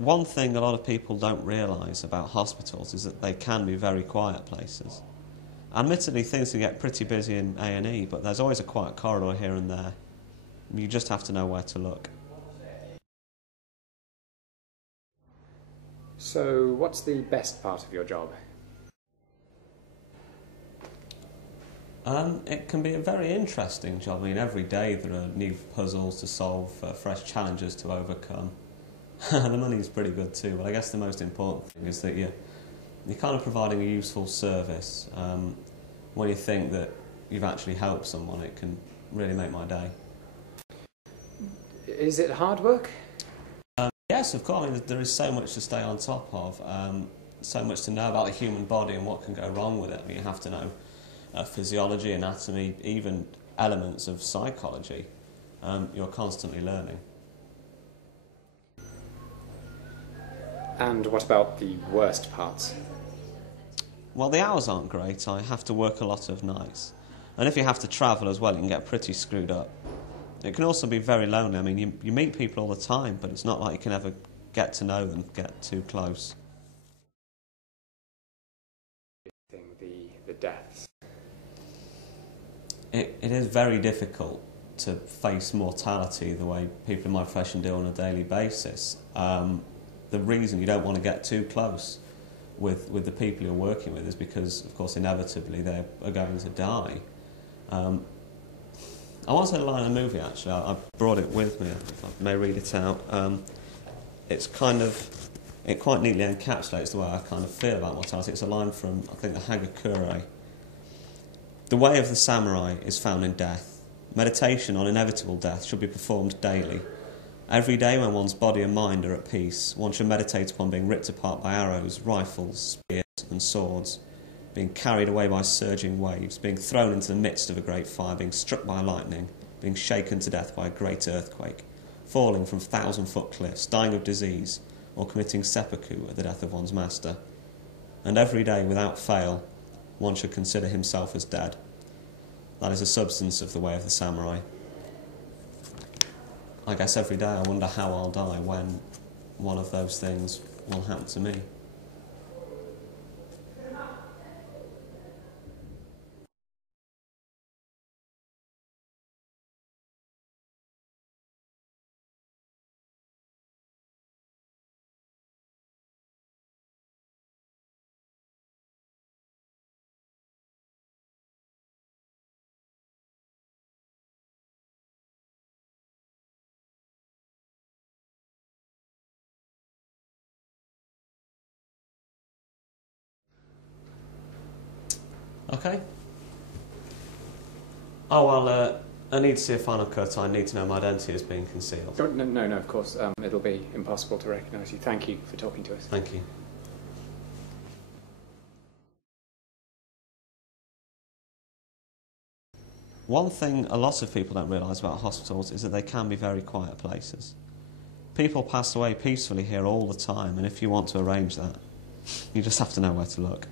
One thing a lot of people don't realise about hospitals is that they can be very quiet places. Admittedly, things can get pretty busy in A&E, but there's always a quiet corridor here and there. You just have to know where to look. So, what's the best part of your job? It can be a very interesting job. I mean, every day there are new puzzles to solve, fresh challenges to overcome. The money's pretty good too, but I guess the most important thing is that you're kind of providing a useful service. When you think that you've actually helped someone, it can really make my day. Is it hard work? Yes, of course. I mean, there is so much to stay on top of, so much to know about the human body and what can go wrong with it. I mean, you have to know physiology, anatomy, even elements of psychology. You're constantly learning. And what about the worst parts? Well, the hours aren't great. I have to work a lot of nights. And if you have to travel as well, you can get pretty screwed up. It can also be very lonely. I mean, you meet people all the time, but it's not like you can ever get to know them, get too close. The deaths. It is very difficult to face mortality the way people in my profession do on a daily basis. The reason you don't want to get too close with the people you're working with is because, of course, inevitably they are going to die. I once had a line in a movie, actually. I brought it with me, if I may read it out. It quite neatly encapsulates the way I kind of feel about mortality. It's a line from, I think, the Hagakure. The way of the samurai is found in death. Meditation on inevitable death should be performed daily. Every day when one's body and mind are at peace, one should meditate upon being ripped apart by arrows, rifles, spears and swords, being carried away by surging waves, being thrown into the midst of a great fire, being struck by lightning, being shaken to death by a great earthquake, falling from 1,000-foot cliffs, dying of disease, or committing seppuku at the death of one's master. And every day, without fail, one should consider himself as dead. That is the substance of the way of the samurai. I guess every day I wonder how I'll die when one of those things will happen to me. Okay. Oh, well, I need to see a final cut. I need to know my identity is being concealed. No, of course. It'll be impossible to recognise you. Thank you for talking to us. Thank you. One thing a lot of people don't realise about hospitals is that they can be very quiet places. People pass away peacefully here all the time, and if you want to arrange that, you just have to know where to look.